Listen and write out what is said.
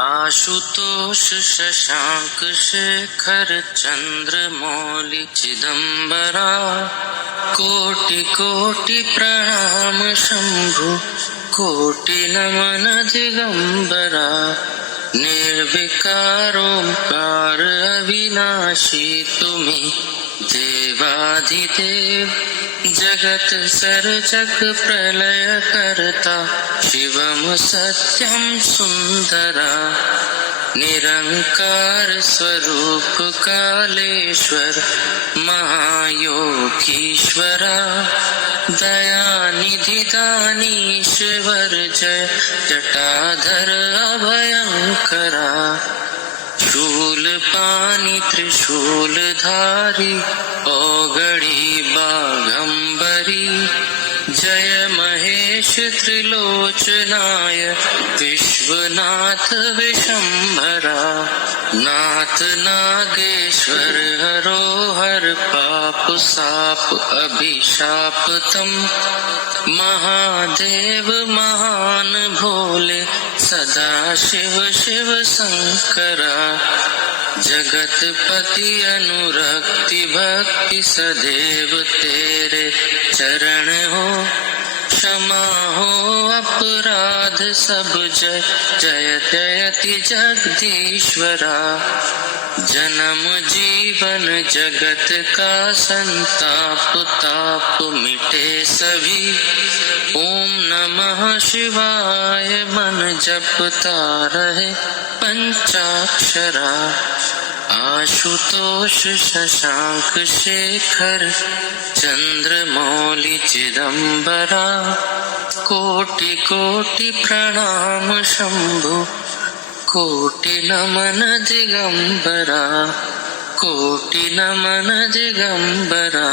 आशुतोष शशांक शेखर चंद्रमौलि चिदंबरा कोटि कोटि प्रणाम शंभु कोटि नमन दिगंबरा निर्विकारोंकार अविनाशी तुम्हें देवाधिदेव जगत सर्जक प्रलय करता शिवम सत्यम सुंदरा निरंकार स्वरूप कालेश्वर महायोगीश्वरा दयानिधि दानीश्वर जय जटाधर अभयंकरा शूल पानी त्रिशूल धारी औगड़ी बाघंबरी जय महेश त्रिलोचनाय विश्वनाथ विशंभरा नाथ नागेश्वर हरो हर पाप साप अभिशाप तम महादेव महान भोले सदा शिव शिव शंकरा जगतपति अनुरक्ति भक्ति सदैव तेरे चरण हो क्षमा हो अपराध सब जय जय जयति जगदीश्वरा जन्म जीवन जगत का संताप ताप मिटे सभी ओम नमः शिवाय मन जपता रहे पंचाक्षरा आशुतोष शशांक शेखर चंद्रमौलि चिदंबरा कोटि कोटि प्रणाम शंभु कोटि नमन दिगंबरा कोटि नमन दिगंबरा।